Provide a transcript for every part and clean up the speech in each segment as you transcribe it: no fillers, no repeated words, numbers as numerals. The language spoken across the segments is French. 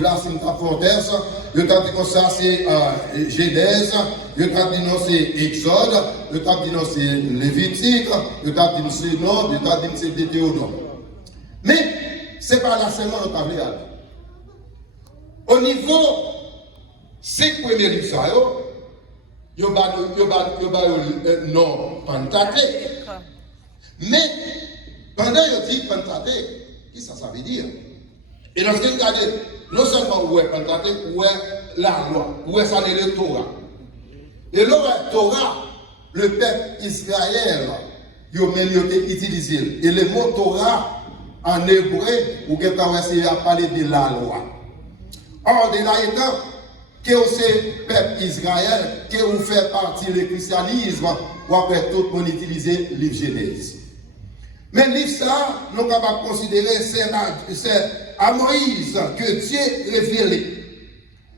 là, c'est une fontaise, il t'a dit que ça, c'est Genèse, il t'a dit que c'est Exode, il t'a dit que c'est Lévitique, il t'a dit que c'est Nombre, il t'a dit que c'est Deutéronome. Mais, ce n'est pas là seulement notre table. Au niveau, ces premiers livres, il y a un nom Pentateuque. Mais, pendant qu'il dit Pentateuque, qu'est-ce que ça veut dire? Et lorsque vous regardez, non seulement où est Pentateuque, où est la loi, où est ça le Torah. Et là, Torah, le peuple Israël, il a utilisé. Et le mot Torah, en hébreu, ou que tu as essayé à parler de la loi. Or, de là étant, que c'est peuple Israël, que vous faites partie du christianisme, ou après tout le monde utiliser le livre Genèse. Mais le livre ça, nous sommes capables de considérer c'est à Moïse que Dieu révélé.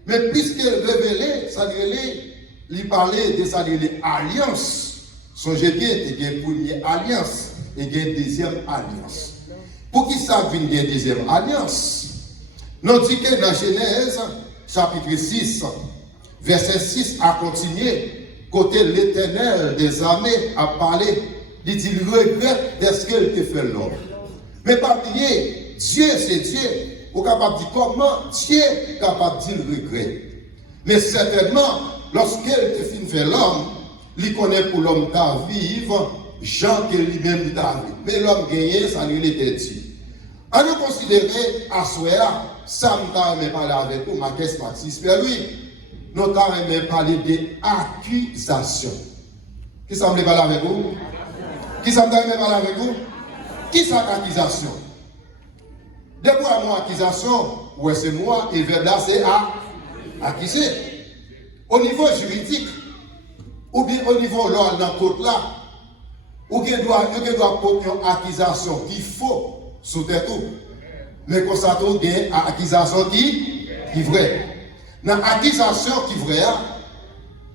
Mais puisque révélé, ça veut dire, il parlait de ça, alliance. Songez bien, il y a une première alliance et il y a une deuxième alliance. Pour qui ça vient de deuxième alliance? Nous dit que dans Genèse, chapitre 6, verset 6 a continué, côté l'Éternel des armées a parlé, il dit regrette de ce qu'il te fait l'homme. Mais pas oublier, Dieu c'est Dieu. Vous êtes capable de dire comment Dieu est capable de dire regret. Mais certainement, lorsqu'il te fait l'homme, il connaît pour l'homme ta vivre, Jean que lui-même t'a vu. Mais l'homme gagné, ça lui était dit. À nous considérer à soi, ça m'a même parlé avec vous, ma question participe lui. Nous avons même parlé d'accusations. Qui ça me parle avec vous? Qui ça me parle avec vous? Qui ça l'accusation? Depuis moi, accusation, ouais, c'est moi, et verda, c'est accuser. Au niveau juridique, ou bien au niveau là, dans le code là, ou bien doit porter une accusation qui faut. Sous tout. Mais qu'on s'attend bien à accusation qui est vraie. Dans l'accusation qui est vraie,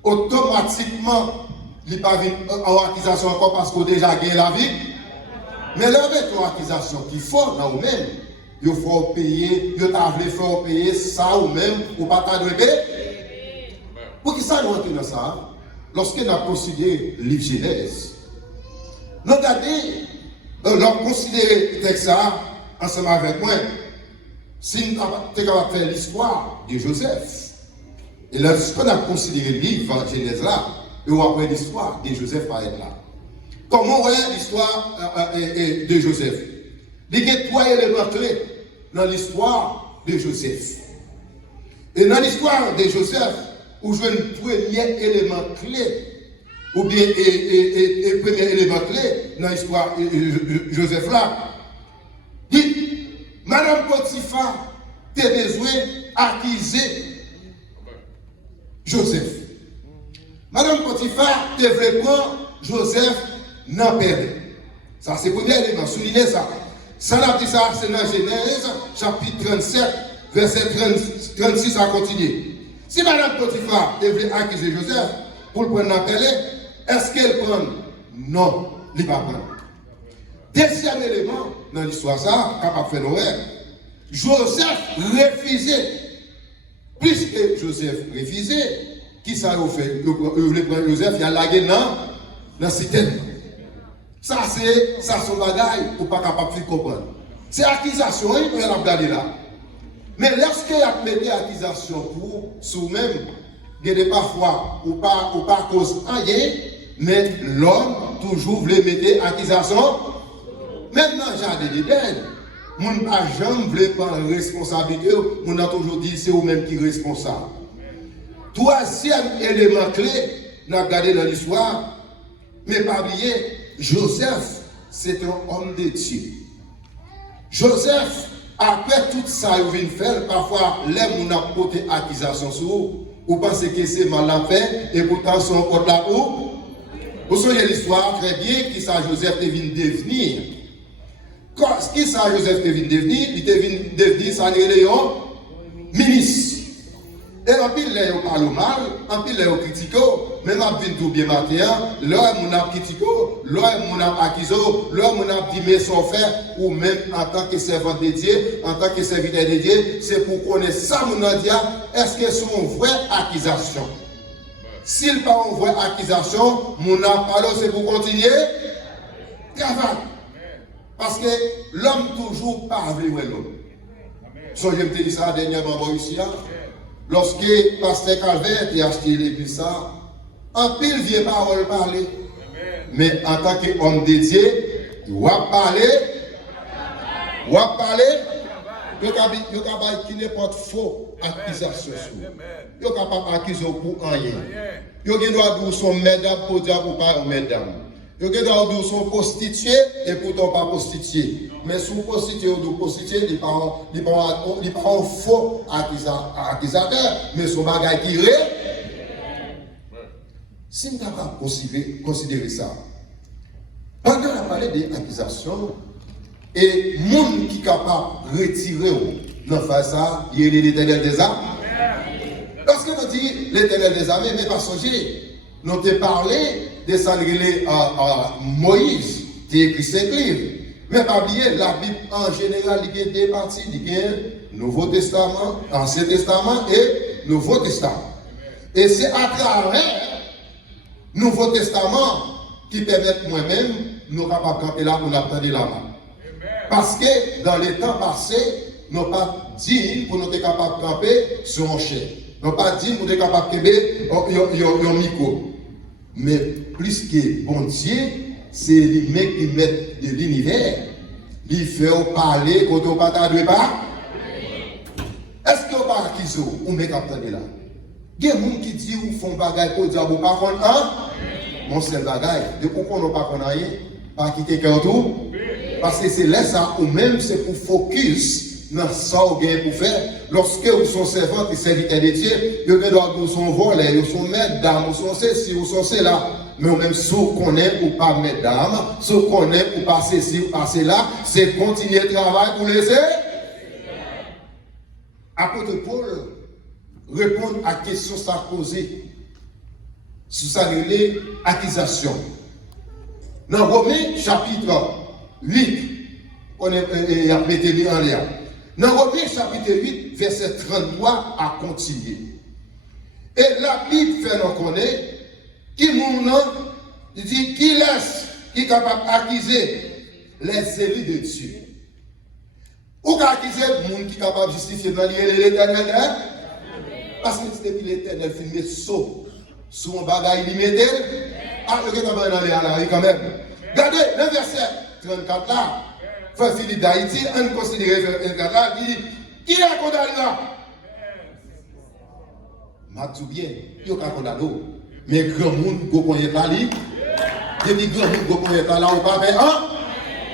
automatiquement, il n'y a pas d'accusation encore parce qu'on a déjà gagné la vie. Mais là, avec une accusation qui est fausse dans vous-même, il faut payer, il faut payer ça ou même, ou pas payer. Pour qui ça nous entre dans ça? Lorsqu'on a considéré le livre Genèse, nous avons considéré le texte ensemble avec moi. Si nous sommes capables de faire l'histoire de Joseph, et lorsqu'on a considéré le livre Genèse là, et on après l'histoire de Joseph va être là. Comment on voit l'histoire de Joseph? Il y a trois éléments clés dans l'histoire de Joseph. Et dans l'histoire de Joseph, où je vois le premier élément clé, ou bien le premier élément clé dans l'histoire de Joseph là, dit, Madame Potiphar, tu as besoin d'accuser Joseph. Madame Potiphar, tu veux prendre Joseph dans le ça, c'est le premier élément, soulignez ça. Ça, n'a dit ça, c'est dans Genèse, chapitre 37, verset 36 à continuer. Si Madame Potiphar devait accuser Joseph pour le prendre dans le est-ce qu'elle prend? Non, il ne va pas prendre. Deuxième élément dans l'histoire, ça, capable de faire nos rêves. Joseph refusait. Puisque Joseph refusait, qui ça a fait? Il voulait prendre Joseph, il a lagué dans la cité. Ça, c'est son bagage pour ne pas capable de comprendre. C'est accusation, il peut regarder là. Mais lorsqu'il y a mis accusation pour soi-même, il y a parfois, ou pas cause rien, mais l'homme toujours voulait mettre accusation. Maintenant, j'ai des détails. Mon n'a jamais voulu prendre responsabilité, on a toujours dit c'est vous-même qui est responsable. Troisième élément clé, nous avons regardé dans l'histoire, mais pas oublier, Joseph, c'est un homme de Dieu. Joseph, après tout ça, il vient faire, parfois, les gens ont porté accusation sur vous, vous pensez que c'est mal à faire, et pourtant, son côté là où vous savez l'histoire très bien, qui ça Joseph devient devenir. Qui ça Joseph devient devenir? Il devient devenir, ça n'est ministre. Et en pile, il parle mal, en pile, il critique, même à venir tout bien matin, là, mon a critiqué, là, mon a accusé, là, mon a dit, mais son frère, ou même en tant que servant de Dieu, en tant que serviteur de Dieu, c'est pour connaître ça, mon a dit, est-ce que c'est une vraie accusation? S'il pas une vraie accusation, mon a parlé, c'est pour continuer, travail. Parce que l'homme toujours parle de l'homme. So, je me dis ça dernièrement ici. Lorsque Pasteur Calvert a acheté l'église, en pile vieille parole parler. Mais en tant qu'homme de Dieu, il va parler. Il va parler. Il y a qui n'importe faux accusation. Il y a capable d'accuser pour rien. Il y a droit de son mesdames pour dire pour pas mesdames. Il y a droit de son prostitué et pourtant pas prostitué. Mais si vous prostituez ou prostituez, il n'y a pas un faux accusateur, mais son bagage qui est. Si nous avons considéré ça, pendant la parler des accusations, et le monde qui est capable de retirer dans ça, il y a l'Éternel des armes. Parce que nous dit l'Éternel des armées, mais pas songer. Nous avons parlé de ça, Moïse, qui écrit ses livres. Mais pas oublier, la Bible en général, il y a deux parties. Il y a Nouveau Testament, Ancien Testament et Nouveau Testament. Et c'est à travers Nouveau Testament qui permet moi-même, nous capables de camper là pour attendre la main. Parce que dans les temps passés, nous n'avons pas dit pour nous être capables de camper sur un chien. Nous n'avons pas dit pour nous être capables de camper un micro. Mais plus que bon Dieu, c'est les mecs qui mettent de l'univers. Ils font parler quand on ne pas. Est-ce que vous pas acquis ou mec attendez là? Il y a des gens qui disent ou font bagaille pour dire vous pas contre un. Mon seul bagaille, de pourquoi on n'a pas contre rien, pas quitter cœur tout. Parce que c'est là ça, ou même c'est pour focus dans ça ou bien pour faire. Lorsque vous sont servants et serviteurs de Dieu, vous doivent sont volés, vous sont maîtres d'âme, vous sont ceci, vous sont cela. Mais même si vous connaissez ou pas maître d'âme, si vous connaissez ou pas ceci ou pas cela, c'est continuer le travail pour laisser. Apôtre Paul répond à la question que ça a posée sur sa accusation. Dans Romains chapitre 8, on est appelé en l'air. Dans Romains chapitre 8, verset 33 à continuer. Et la Bible fait nous connaître qui mon il dit qui laisse, qui est capable d'accuser les élus de Dieu. Ou accuser le monde qui est capable de justifier dans l'éternel. Parce que c'est depuis l'éternel filmé saut sur un bagage limité. Ah, le gars va dans la rue quand même. Regardez le verset 34 là. Frère Philippe d'Haïti, on considère le 34 là, il dit qui est condamné là? M'a tout bien, il n'y a pas condamné. Mais grand monde qui connaît pas lui, il dit grand monde qui connaît pas là ou pas, mais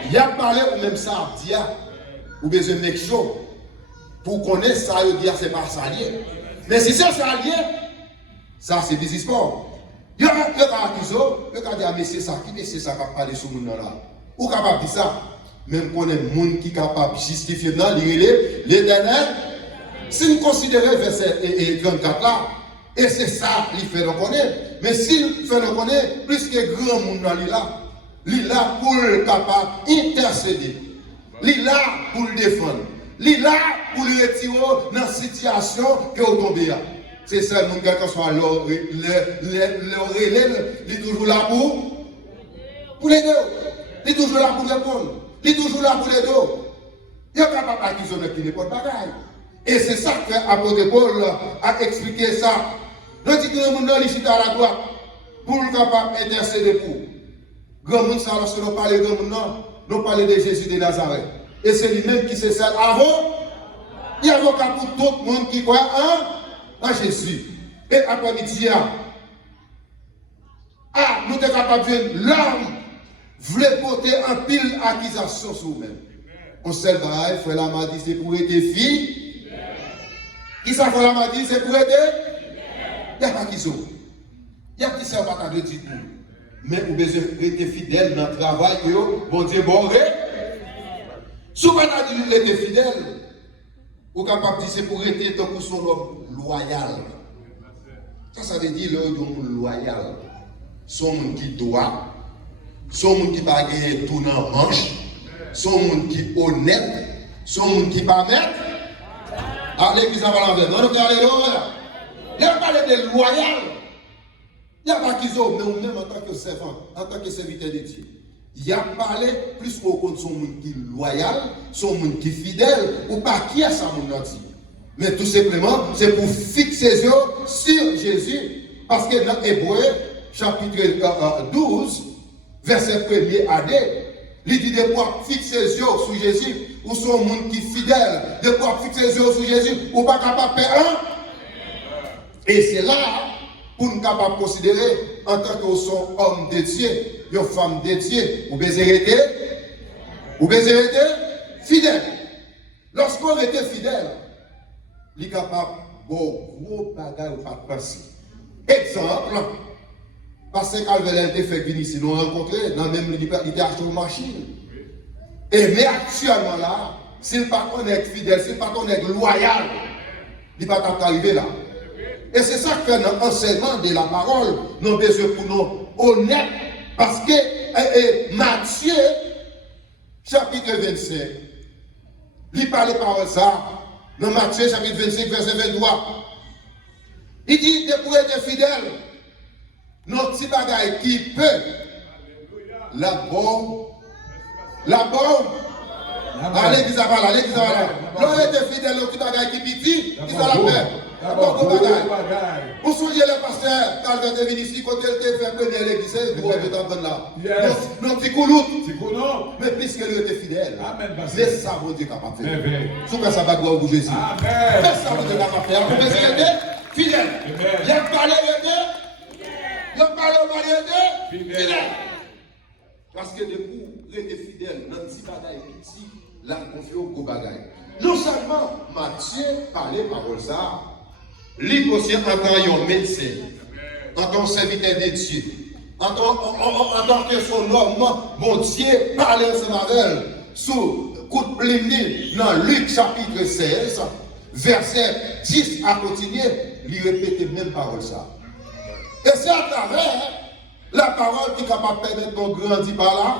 il y a parlé ou même ça, dia, ou besoin de make show pour connaître ça, il dit c'est pas ça lié. Mais si c'est ça lié, ça c'est business sport. Il y a un accusé, il y a un monsieur ça, qui c'est ça qui va parler sur le monde là. Ou capable de ça, même qu'on est monde qui est capable de justifier dans l'éternel. Si nous considérons verset 34 là, et c'est ça qu'il fait nous connaître. Mais s'il fait nous connaître, plus que grand monde dans là, il est là pour le capable d'intercéder. Il est là pour le défendre. Il est là pour le retirer dans la situation que vous tombez. C'est ça, nous, quel que soit l'oreille, il est toujours là pour les deux. Il est toujours là pour répondre. Il est toujours là pour les deux. Il n'est pas capable d'accuser qui n'est pas de bagaille. Et c'est ça que l'apôtre Paul a expliqué ça. Nous disons que le monde ici à la droite pour le capable d'intercéder pour. Grand monde, ça, lorsque nous parlons de grand monde, nous parlons de Jésus de Nazareth. Et c'est lui-même qui se sert avant. Il y a avocat pour tout le monde qui croit en Jésus. Et après-midi, nous sommes capables de dire l'homme voulait porter un pile accusation sur nous-mêmes. On sait le bail, frère Lamadi, c'est pour être fille. Qui ça, frère Lamadi, c'est pour être? Il n'y a pas qui sont. Il y a qui ça, pas de dire tout. Mais vous besoin d'être fidèle dans le travail que bon Dieu bon. Si vous êtes fidèle, vous êtes capable de dire c'est pour être tant que son homme loyal. Ça veut dire le monde loyal. Son monde qui doit, son monde qui va gagner tout dans manche, son monde qui est honnête, son monde qui va mettre. À l'église à Valentin, on va alléluia. Il n'y a pas de loyal. Il n'y a pas qu'ils ont, mais même en tant que servant, en tant que serviteur de Dieu. Il y a parlé plus qu'au compte son monde qui est loyal, son monde qui est fidèle, ou pas qui a ça monde dit. Mais tout simplement, c'est pour fixer les yeux sur Jésus. Parce que dans Hébreu, chapitre 12, verset 1er à 2, il dit de pouvoir fixer les yeux sur Jésus, ou son monde qui est fidèle, de pouvoir fixer les yeux sur Jésus, ou pas capable de faire un. Et c'est là, pour nous capables de considérer, en tant que son homme de Dieu, une femme de Dieu, ou bien fidèle. Lorsqu'on était fidèle, il est capable de gros bagages ou pas de penser. Exemple, parce que Calvel était fait venir ici, nous rencontré, dans même il était acheté une machine. Et mais actuellement là, s'il n'est pas connecté fidèle, s'il n'est pas connecté loyal, il ne va pas arriver là. Et c'est ça que fait dans l'enseignement de la parole, nous avons besoin pour nous honnêtes. Parce que Matthieu, chapitre 25, il parle de paroles ça, dans Matthieu, chapitre 25, verset 23. Il dit, de pour être fidèle, notre petit bagaille qui peut, la bombe, à l'église à l'église à l'on est fidèle, notre petit bagaille qui petit, il va la faire. Vous souvenez le pasteur, quand il est venu ici, quand il était fait première l'église, il était en train là. Non, petit couloute. Mais puisque il était fidèle, mais ça vous dit capable de faire. Tout ça va gloire pour Jésus. Mais ça vous dit capable de faire. Vous pouvez être fidèle. Il a parlé de il a parlé de fidèle. Parce que de vous, rester fidèle, dans petit bagaille petit, la confiance au bagaille. Non seulement Matthieu parlait parole ça, lui aussi en tant que médecin, en tant que serviteur de Dieu, en tant que son homme, bon Dieu parlait ensemble avec elle, sous coup de plimni, dans Luc chapitre 16, verset 10 à continuer, lui répétait même parole ça. Et c'est à travers la parole qui est capable de permettre de grandir par là.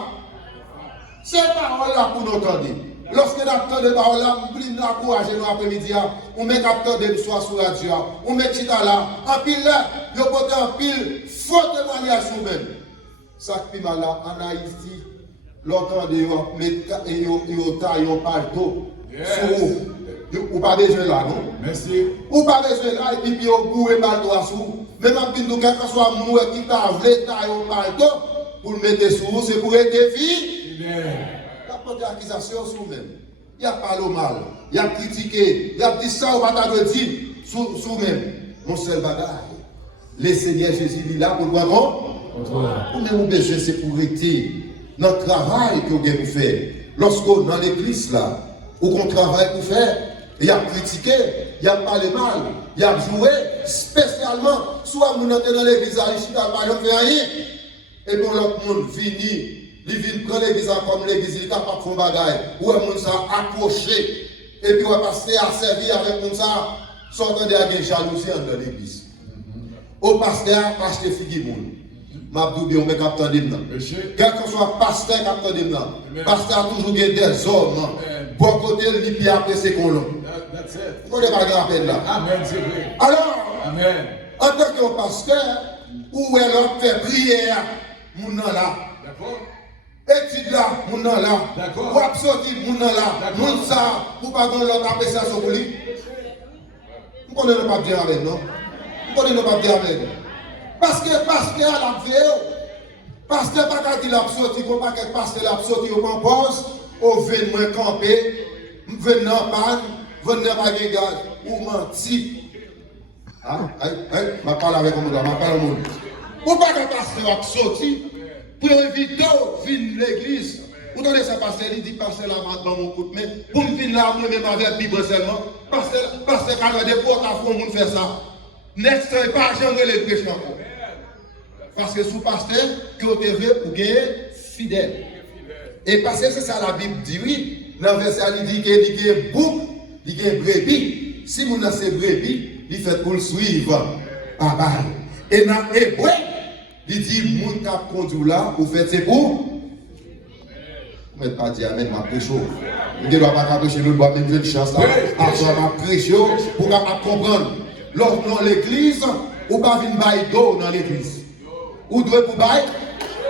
Cette parole-là pour nous entendre. Lorsque nous entendons des paroles là, nous encourageons nous après-midi, on met capteur de soir sur la radio, on met chita là, en pile là, nous portons en pile, faut témoignage sur nous-mêmes. Ça qui mal là, en Haïti, l'entendre, ils taillent un palto. Ou pas besoin là, non? Merci. Ou pas besoin là, et puis au bout et palto à sous. Même en pile, nous, quel que soit nous qui t'a voulu tailler un palto, pour le mettre sous vous, c'est pour être filles. Il y a pas d'accusation sur vous-même. Il y a parlé au mal. Il y a critiqué. Il y a dit ça ou pas dire sur vous-même. Mon seul bagage. Le Seigneur Jésus est là pour nous voir. Pour nous besoin, c'est pour arrêter notre travail que vous avez fait. Lorsqu'on est dans l'église là, ou qu'on travaille pour faire, il y a critiqué, il y a parlé mal, il y a joué, spécialement, soit nous sommes dans l'église à Richita, par exemple, fait rien, et puis l'autre monde vient. Il vient prendre l'église comme l'église, il est capable de faire un bagage. Ou est monde ça accroché. Et puis on va passer à servir avec comme ça, sans entendre des jalousie dans l'église. Au pasteur, pasteur figue moun. M'abdou bien, on met capteur d'imna. Quel que soit pasteur capteur d'imna. Pasteur a toujours des hommes. Bon côté, il puis après c'est colons. On n'est pas grave là. Amen, c'est vrai. Alors, en tant que pasteur, où elle a fait prière, moun là. D'accord? Étude là, moun nan là. D'accord. Ou absorti moun nan là. Moun ça, ou pas dans l'autre appréciation pour lui. Vous connaissez pas bien avec non? Vous connaissez pas bien avec nous? Parce que pasteur a la vie. Pasteur pas quand il a absorti, ou pas que pasteur l'a absorti au compose, au venu camper, venu en panne, venu pas de gaz, ou menti. Ah, je parle avec vous, je parle avec vous. Ou pas que pasteur a absorti, pour éviter de venir l'église. Vous donnez ça, pasteur, il dit, pasteur, là, dans mon coup de main. Pour me venir là, moi-même avec Bible seulement. Pasteur, quand des fois, on va faire ça. Next time, pas jamais les prêches encore. Parce que sous pasteur, que vous devez pour gagner fidèle. Et parce que c'est ça la Bible dit, oui. Dans le verset, il dit qu'il y a un bouc, il y a un brebis. Si vous avez ces brebis, il fait pour le suivre. pas bail. Et dans Hébreu, il dit, moun kap conduit là, vous faites c'est pour. Vous ne pas dire amen, ma prêche. Vous ne doit pas prêcher, nous devons même une chance là. Après, ma prêche pour comprendre. Lorsque dans l'église, ou pas venir bailler d'eau dans l'église. Ou doit pour bailler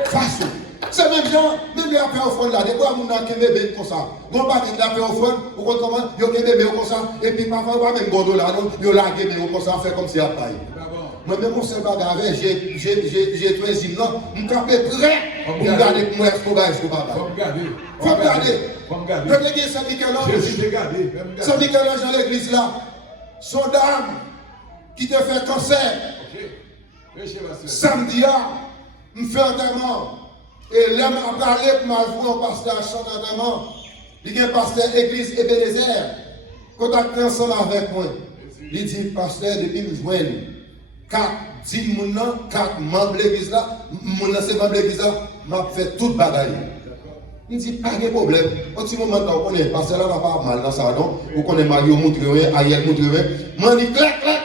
façon. C'est même gens, même les affaires au fond là, des fois, on a qu'un bébé comme ça. On pas qu'il a fait au fond, ou comment, il y a qu'un bébé comme ça, et puis parfois, on va même gondole là, il y a la bébé comme ça, fait comme si à paille. Moi-même, mon seul bagage, j'ai trois îles là, je suis prêt pour regarder pour moi, est-ce qu'on va, est-ce qu'on va. Faut regarder. Je vais dire Saint-Michel-Ange. Saint-Michel-Ange dans l'église là, son dame qui te fait cancer. Samedi, je me fais enterrement. Et là, je parlé pour m'avouer au pasteur chant d'enterrement. Il y a un pasteur église Ebenezer. Contacté ensemble avec moi. Il dit, pasteur, depuis que je vois 10 membres de l'église là, c'est membre de l'église là, m'a fait toute bagaille. Il dit, pas de problème. Au petit moment où on est, pasteur là, va pas mal dans ça, non? Ou qu'on est Mario Montreux, Ariel Montreux, m'en dit, clac, clac,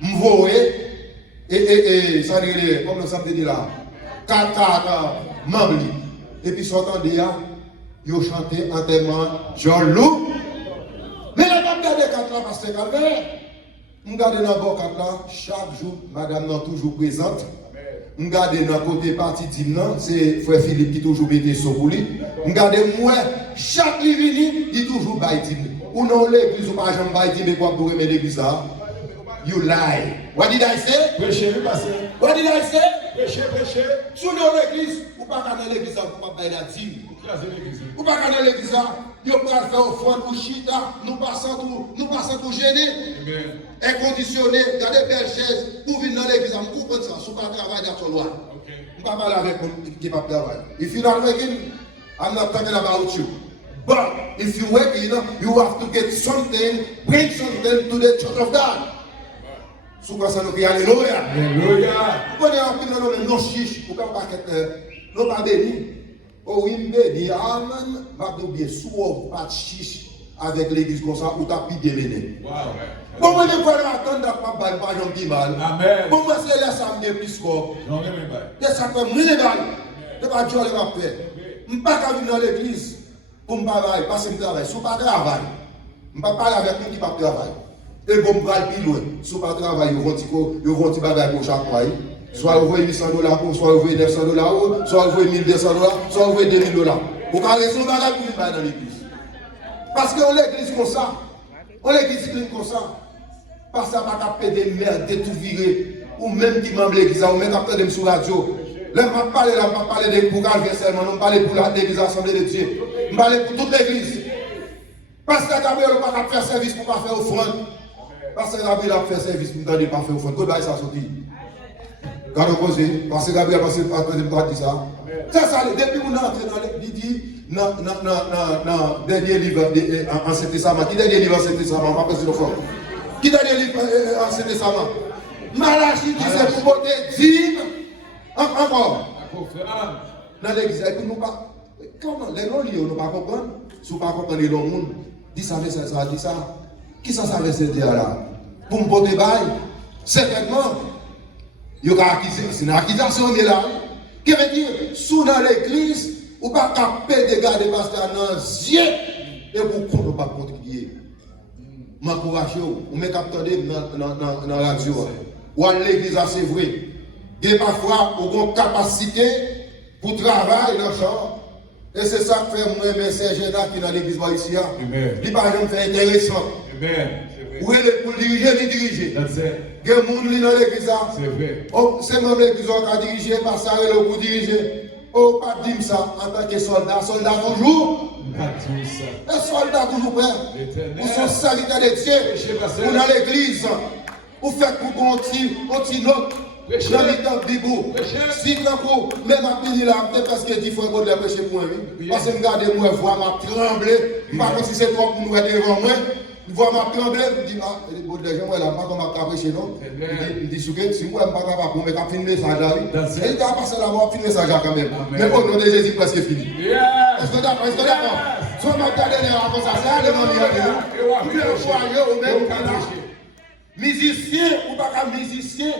m'voie, et ça dit, comme ça me dit là, 4 membres. Et puis, sortant de là, ils ont chanté enterrement Jean-Loup. Mais là, je regarde 4 là, pasteur Calvaire. Je regarde dans le bord 4 là, chaque jour, madame est toujours présente. Je regarde dans le côté parti d'Imnan, c'est frère Philippe qui toujours été sur lui. Je regarde moi, chaque livre, il toujours baïdim. Ou non, l'église, ou pas jamais baïdim, mais quoi pour aimer l'église là? You lie. What did I say? Prêchez, passez. What did I say? Prêchez. Sous l'église, ou pas dans l'église, ou pas dans la dîme. Ou pas dans l'église, vous pouvez faire au fond pour chita, nous passons tout gêner. Inconditionné, regardez belle chaise, pour venir dans l'église, vous comprenez ça, sous pas travail dans ton loi. Je ne peux pas parler avec vous qui ne peut pas travailler. If you're not working, I'm not talking about you. But if you're working, you have to get something, bring something to the church of God. Sous quoi ça nous dit alléluia. Alléluia. Vous connaissez un peu de nos chiches, vous ne pouvez pas béni. Oh oui, béni, amen. Va bien sous pas de chiche avec l'église comme ça, ou t'as pu déméner. Bon, moi, je vais attendre pas pas j'en mal. Amen. Bon, moi, c'est là ça me plus quoi. Non, mais pas. Ça fait moins mal. C'est pas Dieu qui va faire. Je ne peux pas venir dans l'église pour me travailler, parce que je travaille. Si je ne pas travail, je ne peux pas parler avec nous qui ne pas travailler. Et bon, je vais aller plus loin. Si je ne pas travailler, ils vont te bailler pour chaque mois. Soit vous voyez $800, soit vous voyez $900, soit vous voyez $1200, soit vous voyez $2000. Vous avez raison pour aller dans l'église. Parce qu'on l'église comme ça. On l'église comme ça. Parce que ça va pas péter de merde, de tout virer. Ou même qui membre l'église, ou même après de sur la radio. Là, je ne vais pas parler de pour Calvaire seulement, je vais parler pour l'église Assemblée de Dieu. Je vais parler pour toute l'église. Parce que Gabriel n'a pas faire service pour ne pas faire offrande. Parce que Gabriel a fait service pour ne pas faire offrande. Quand ça sorti. Quand on pose, parce que Gabriel a dit ça. C'est ça, depuis qu'on est entré dans l'église, dans le dernier livre en Ancien Testament. Qui est le dernier livre en Ancien Testament? On va passer le fond. Qui est le dernier livre en Ancien Testament? Malachie disait pour voter digne. Encore. Dans l'église, et puis nous pas. Comment les gens ne nous pas comprendre? Si nous ne comprenons pas les gens, dis ça, dis ça. Qui ça veut dire là? Pour me porter bail? Certainement. Il y a une accusation là. Qui veut dire, sous dans l'église, ou pas capable de garder pasteur dans les yeux, et vous ne pas contribuer. Je m'encourage, ou me capter dans la radio. Ou à l'église, c'est vrai. Et parfois, vous avez une capacité pour travailler dans le champ. Et c'est ça que fait moi, M. Général qui est dans l'église ici. Il par exemple fait intéressant. Où est le pour diriger, il dirige. Il y a des gens qui dans l'église. C'est même l'église qui a dirigé, pas ça, il pour diriger. Oh, pas dire ça en tant que soldat. Soldat toujours. Les soldats toujours prêts. Vous sont serviteurs de Dieu. Vous dans l'église. Vous faites pour qu'on tire notre. Dans les temps bibou, si quand même à finir là, peut-être parce que 10 fois qu'on l'a prêché pour moi, parce que regardez moi, voix m'a tremblé, pas comme si c'est toi pour nous être devant moi, voix m'a tremblé, je dis, ah, les gens, là, pas comme à prêcher, non? Il dit, si moi, je ne pas capable pour mettre un message là, il a passé là, on finir message quand même. Mais au nom de Jésus, presque fini. Est-ce que d'accord? Est-ce que d'accord? Si on m'a regardé comme ça, c'est à demander à Dieu, ou même, musicien, ou pas qu'un musicien,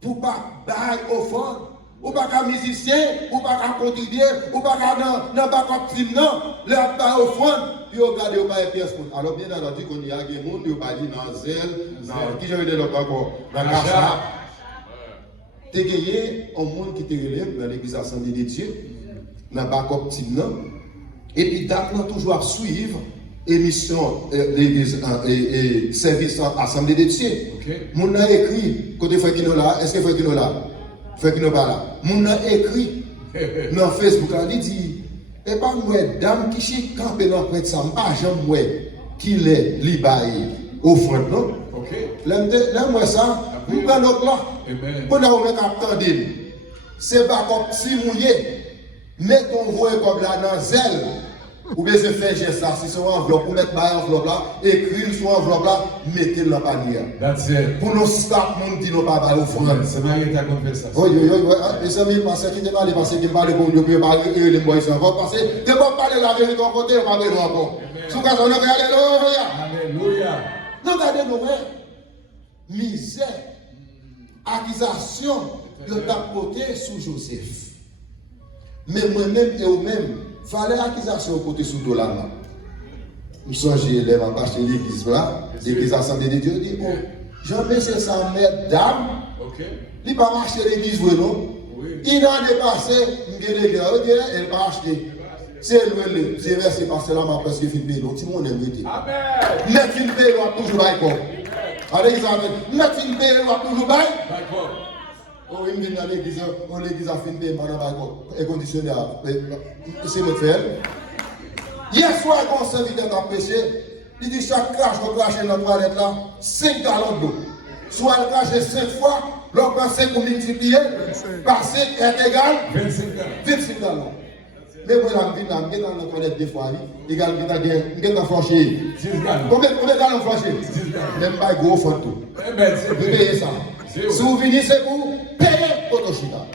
pour pas bailler au fond, ou pas qu'un musicien, ou pas qu'un quotidien, ou pas qu'un dans backup team, non, leur bailler au fond, puis regardez, ou pas une pièce. Alors, bien entendu, qu'on y a des gens, ou pas dit dans Zelle, dans qui j'avais dit l'autre encore, dans Kassa, tu as gagné un monde qui te relève dans l'église Assemblée de Dieu, dans backup team, non, et puis d'accord, toujours à suivre. Émission l'église et service Assemblée de Dieu. Mon a écrit, côté Fekino là, est-ce que Fekino là? Fekino pas là. Mon a écrit dans Facebook, il dit, et pas moi, dame qui chie campé dans près de ça, pas jamais moi, qui l'est libaye au front, non? Là, moi ça, nous prenons l'autre là. Pour nous attendre, c'est pas comme si mouillé, mais qu'on voit comme là dans zèle. Ou bien je fais geste ça, si c'est une enveloppe, pour mettre ma enveloppe là, écrire sur enveloppe là, mettez-le dans la panier. That's it. Pour nos staff, nous disons pas au front. C'est Marie qui a fait ça. Oui, les amis, parce qu'ils parlent, parce qu'ils parlent pour nous, puis ils les boys encore. Parce que tu ne peux pas parler la vérité en côté, on va parler encore. Sous cas, on a alléluia. Alléluia. Nous regardons nous, misère, accusation de tapoter sous Joseph. Mais moi-même et vous-même, il fallait accusation côté sous dollar là. Je songe les va passer l'église là, l'église Assemblée de Dieu dit oh, Jean-Michel sa mère dame. Il pas marcher l'église non. Il a dépassé, elle pas acheter. C'est le c'est versé parce que là m'a parce que film bélo, tout le monde aime métier. Amen. Mais film bélo a toujours bail quoi. Allez Isabelle, mais film bélo a toujours bail. Oh, il me dit dans l'église, l'église a filmé pendant et conditionné c'est notre frère. Hier soir, quand on serviteur a péché, il dit chaque crache, on crache dans la toilette là, 5 gallons d'eau. Soit elle crache 5 fois, l'on prend 5 pour multiplier, par 5 est égal 25 gallons. Mais moi, je vais dans la toilette des fois, il va flancher. Combien de gallons flancher? Même pas gros photo. Vous payez ça. Si vous venez, c'est pour payer Potoshita.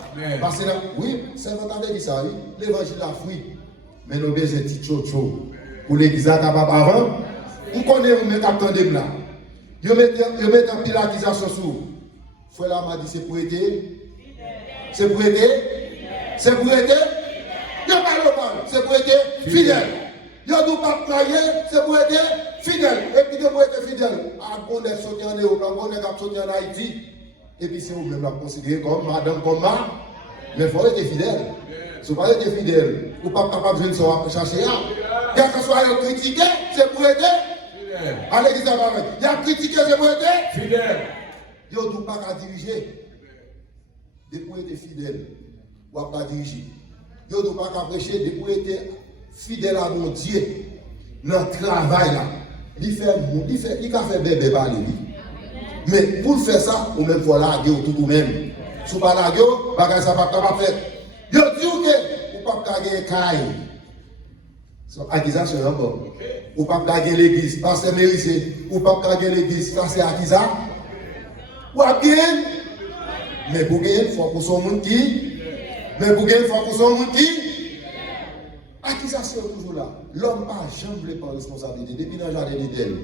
Parce que là, oui, c'est votre dit ça, oui. L'évangile a fui. Mais nous avons besoin de petit chocho. Pour l'église à capable avant, vous connaissez, vous mettez attendez là. Vous mettez un pile d'accusation sur. Frère là m'a dit c'est pour aider. C'est pour aider. C'est pour aider. Il n'y a pas de mal. C'est pour aider fidèle. Il n'y a pas de marié, c'est pour aider fidèle. Et puis pour être fidèle. À bon est sorti en Europe, à bon est sorti en Haïti. Et puis c'est vous-même la considérer comme madame, comme ma. Mais il faut être fidèle. Si vous n'êtes pas fidèle, vous n'êtes pas capable de chercher. Quel que soit critiqué, c'est pour aider. À l'église, il y a critiqué, c'est pour aider. Fidèle. Il n'y a pas qu'à diriger. Depuis pour être fidèle, vous n'avez pas diriger. Il n'y a pas qu'à prêcher, depuis pour être fidèle à mon Dieu. Dans le travail là, il fait bébé parler. Mais pour faire ça, ou même faut larguer tout ou même. Si vous ne pas larguer, bagage ça va pas faire. Yo dis que ou pas gagner caille. C'est accusation encore. Ou pas gagner l'église, pasteur mérité, ou pas gagner l'église, ça c'est accusation. Ou bien mais pour gagner, il faut que son monde qui mais pour gagner, il faut que son monde qui accusation toujours là. L'homme n'a jamais pris responsabilité depuis dans jardin d'Éden.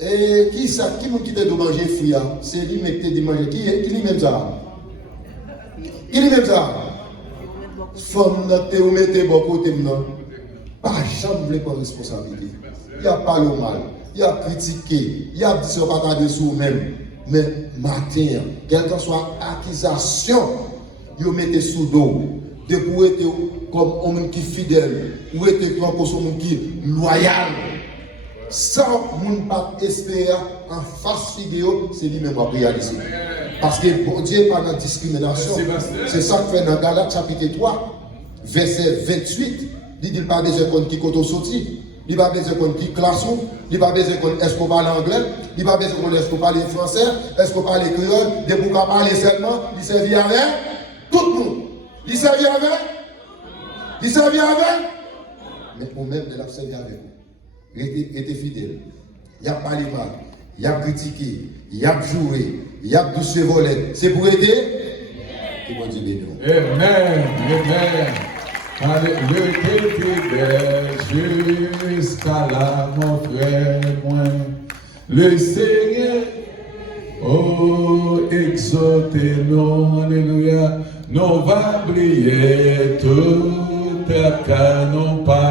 Et qui ça qui qui te doit manger fruit c'est lui qui te dit manger qui lui même ça. Qui lui même ça. Femme te ou mettez beaucoup côté non. Pas jamais prendre responsabilité. Il y a pas le mal, il y a critiqué, il y a dit sur pas de sous même. Mais matin, quelle que soit accusation, vous mettez sous dos. De pour être comme homme qui fidèle, ou être comme homme qui loyal. Sans moun pas espérer en face figure, c'est lui-même à réaliser. Parce que bon Dieu pas de discrimination. C'est ça que fait dans Galates chapitre 3, verset 28. Il dit pas besoin de qui côté sorti, il pas besoin de qui classe, il pas besoin de est-ce qu'on parle anglais, il pas besoin de est-ce qu'on parle français, est-ce qu'on parle créole, de pour parler seulement, il servit avec tout le monde. Il servit avec, il servit avec, mais au même de la servir avec vous. Était fidèle. Il a parlé mal, il a critiqué, il a joué, il a douce volé. C'est pour aider. Que bon Dieu bénisse. Amen. Amen. Le fidèle jusqu'à la mon frère, moi. le Seigneur. Oh, exaltez-nous, alléluia. Nous va briller tout à canon pas.